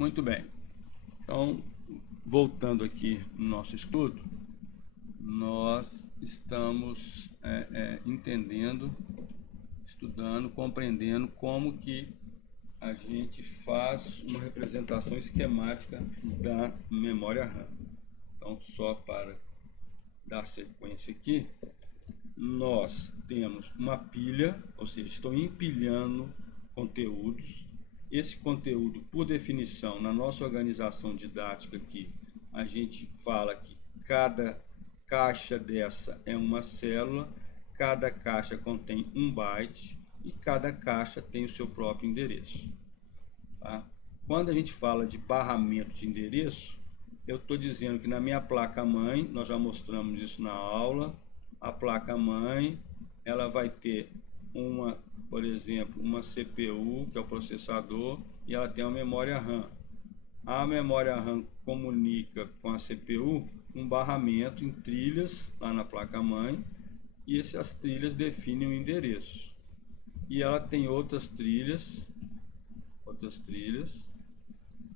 Muito bem. Então, voltando aqui no nosso estudo, nós estamos entendendo, estudando, compreendendo como que a gente faz uma representação esquemática da memória RAM. Então, só para dar sequência aqui, nós temos uma pilha, ou seja, estou empilhando conteúdos. Esse conteúdo, por definição, na nossa organização didática aqui, a gente fala que cada caixa dessa é uma célula, cada caixa contém 1 byte e cada caixa tem o seu próprio endereço. Tá? Quando a gente fala de barramento de endereço, eu estou dizendo que na minha placa-mãe, nós já mostramos isso na aula, a placa-mãe ela vai ter por exemplo, uma CPU, que é o processador, e ela tem uma memória RAM. A memória RAM comunica com a CPU um barramento em trilhas lá na placa-mãe, e essas trilhas definem o endereço. E ela tem outras trilhas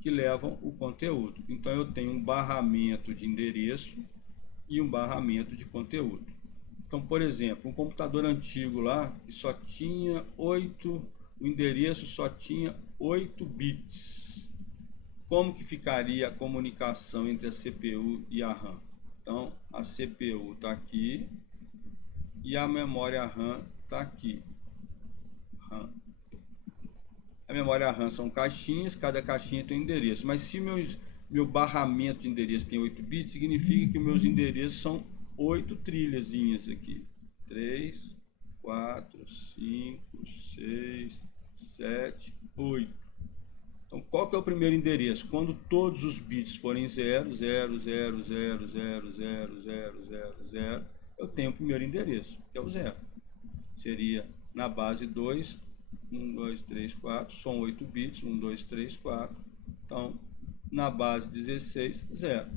que levam o conteúdo. Então eu tenho um barramento de endereço e um barramento de conteúdo. Então, por exemplo, um computador antigo lá, que só tinha o endereço só tinha 8 bits. Como que ficaria a comunicação entre a CPU e a RAM? Então, a CPU está aqui e a memória RAM está aqui. A memória RAM são caixinhas, cada caixinha tem um endereço. Mas se meu barramento de endereço tem 8 bits, significa que meus endereços são 8 trilhazinhas aqui. 3, 4, 5, 6, 7, 8. Então, qual que é o primeiro endereço? Quando todos os bits forem 0, 0, 0, 0, 0, 0, 0, 0, 0, eu tenho o primeiro endereço, que é o 0. Seria na base 2, 1, 2, 3, 4, são 8 bits, 1, 2, 3, 4. Então, na base 16, 0.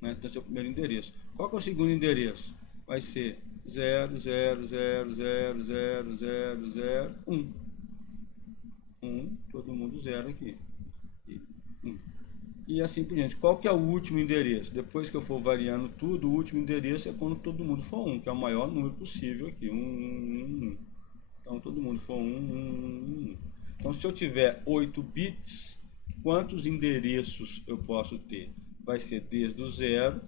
Então, esse é o primeiro endereço. Qual que é o segundo endereço? Vai ser 0, 0, 0, 0, 0, 0, 0, 1. 1, todo mundo 0 aqui. E 1. E assim por diante. Qual que é o último endereço? Depois que eu for variando tudo, o último endereço é quando todo mundo for 1, que é o maior número possível aqui. 1, 1, 1, 1. Então, todo mundo for 1, 1, 1, 1. Então, se eu tiver 8 bits, quantos endereços eu posso ter? Vai ser desde o 0,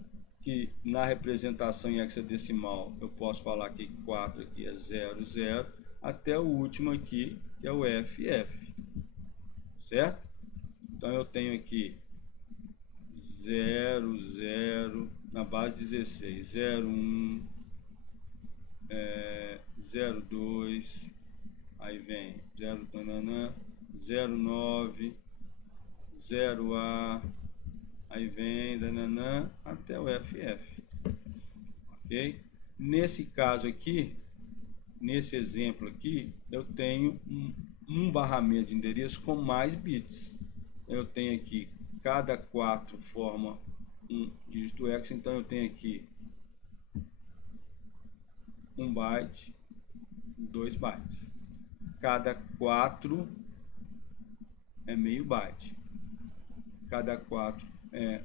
que na representação em hexadecimal eu posso falar que 4 aqui é 0, 0, até o último aqui, que é o FF. Certo? Então, eu tenho aqui 0, 0, na base 16, 0, 1, 0, 2, aí vem 0, 0, 9, 0A, aí vem dananã, até o FF. Ok? Nesse caso aqui, nesse exemplo aqui, eu tenho um barramento de endereço com mais bits. Eu tenho aqui, cada 4 forma um dígito hexa, então eu tenho aqui 1 byte, 2 bytes. Cada 4 é meio byte. Cada 4 é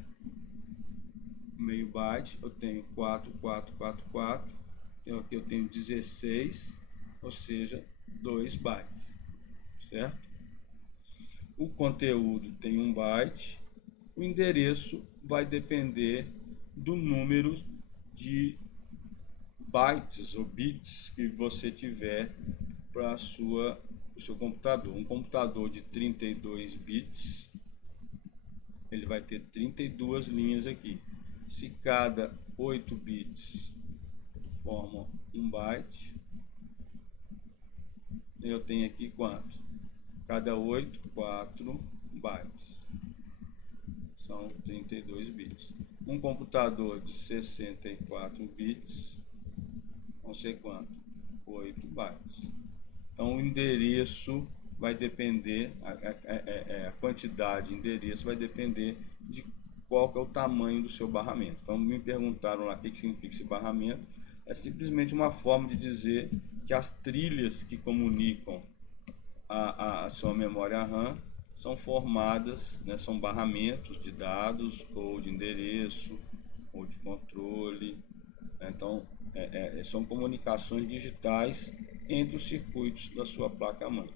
meio byte. Eu tenho 4, 4, 4, 4. Então aqui eu tenho 16, ou seja, 2 bytes. Certo? O conteúdo tem 1 byte. O endereço vai depender do número de bytes ou bits que você tiver para o seu computador. Um computador de 32 bits, ele vai ter 32 linhas aqui. Se cada 8 bits formam 1 byte, eu tenho aqui quanto? Cada 8, 4 bytes. São 32 bits. Um computador de 64 bits vão ser quanto? 8 bytes. Então o endereço vai depender, a quantidade de endereço vai depender de qual que é o tamanho do seu barramento. Então me perguntaram lá o que significa esse barramento. É simplesmente uma forma de dizer que as trilhas que comunicam a sua memória RAM são formadas, né, são barramentos de dados ou de endereço ou de controle. Então, são comunicações digitais entre os circuitos da sua placa-mãe.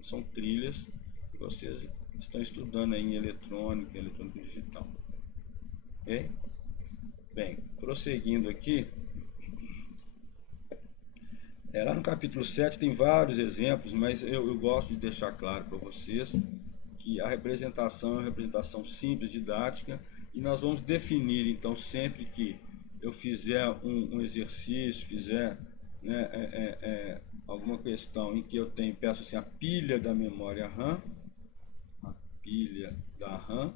São trilhas que vocês estão estudando aí em eletrônica digital. Ok? Bem, prosseguindo aqui, lá no capítulo 7 tem vários exemplos, mas eu gosto de deixar claro para vocês que a representação é uma representação simples, didática, e nós vamos definir, então, sempre que eu fizer um exercício, fizer, né, alguma questão em que eu peço assim, a pilha da memória RAM, a pilha da RAM,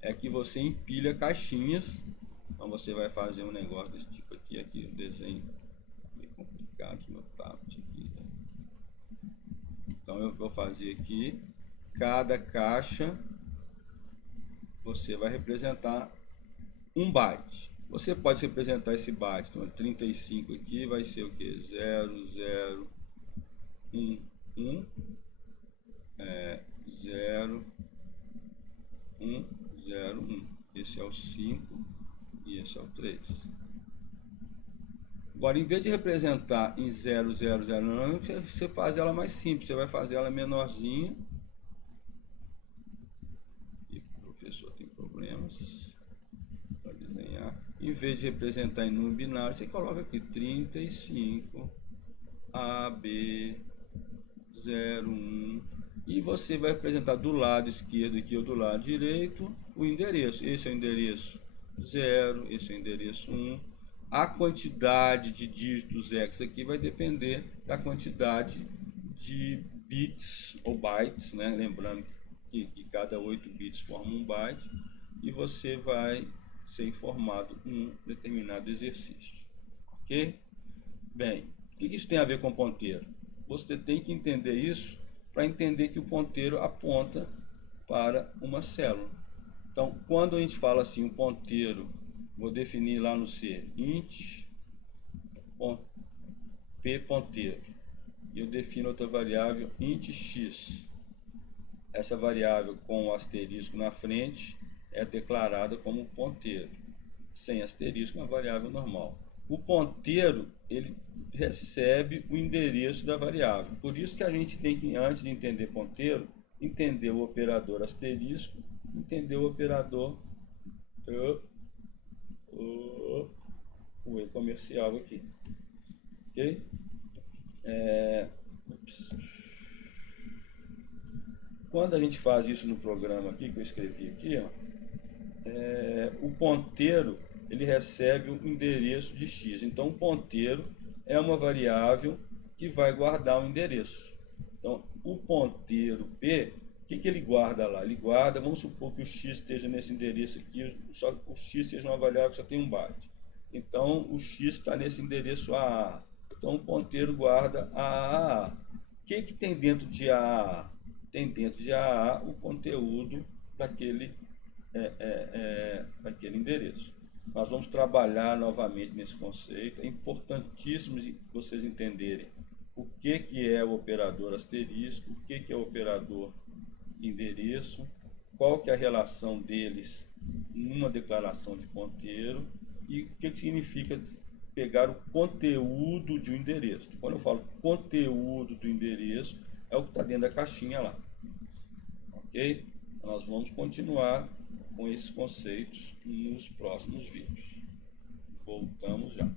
é que você empilha caixinhas. Então você vai fazer um negócio desse tipo aqui o desenho meio complicado no meu tablet aqui, né? Então eu vou fazer aqui, cada caixa você vai representar um byte. Você pode representar esse byte, então 35 aqui vai ser o que? 0, 0, 1, 1, 0, 1, 0, 1. Esse é o 5 e esse é o 3. Agora, em vez de representar em 0, 0, 0, 9, você faz ela mais simples, você vai fazer ela menorzinha. E o professor tem problemas para desenhar. Em vez de representar em número binário, você coloca aqui 35 AB 01 e você vai representar do lado esquerdo aqui ou do lado direito o endereço. Esse é o endereço 0, esse é o endereço 1. A quantidade de dígitos hex aqui vai depender da quantidade de bits ou bytes, né? Lembrando que cada 8 bits forma um byte, e você vai ser informado um determinado exercício. Ok? Bem, o que isso tem a ver com ponteiro? Você tem que entender isso para entender que o ponteiro aponta para uma célula. Então, quando a gente fala assim, um ponteiro, vou definir lá no C, int p ponteiro, e eu defino outra variável, int x. Essa variável com o asterisco na frente é declarada como ponteiro. Sem asterisco, uma variável normal. O ponteiro, ele recebe o endereço da variável. Por isso que a gente tem que, antes de entender ponteiro, entender o operador asterisco, entender o operador o E comercial aqui. Ok? Quando a gente faz isso no programa aqui, que eu escrevi aqui, ó, o ponteiro ele recebe o endereço de x. Então, o ponteiro é uma variável que vai guardar o endereço. Então, o ponteiro p, o que ele guarda lá? Ele guarda, vamos supor que o x esteja nesse endereço aqui, só o x seja uma variável que só tem um byte. Então, o x está nesse endereço AA. Então, o ponteiro guarda AA. O que tem dentro de AA? Tem dentro de AA o conteúdo daquele endereço. Nós vamos trabalhar novamente nesse conceito. É importantíssimo vocês entenderem o que é o operador asterisco, o que é o operador endereço, qual que é a relação deles numa declaração de ponteiro e o que significa pegar o conteúdo de um endereço. Quando eu falo conteúdo do endereço, é o que está dentro da caixinha lá. Ok? Nós vamos continuar com esses conceitos nos próximos vídeos. Voltamos já.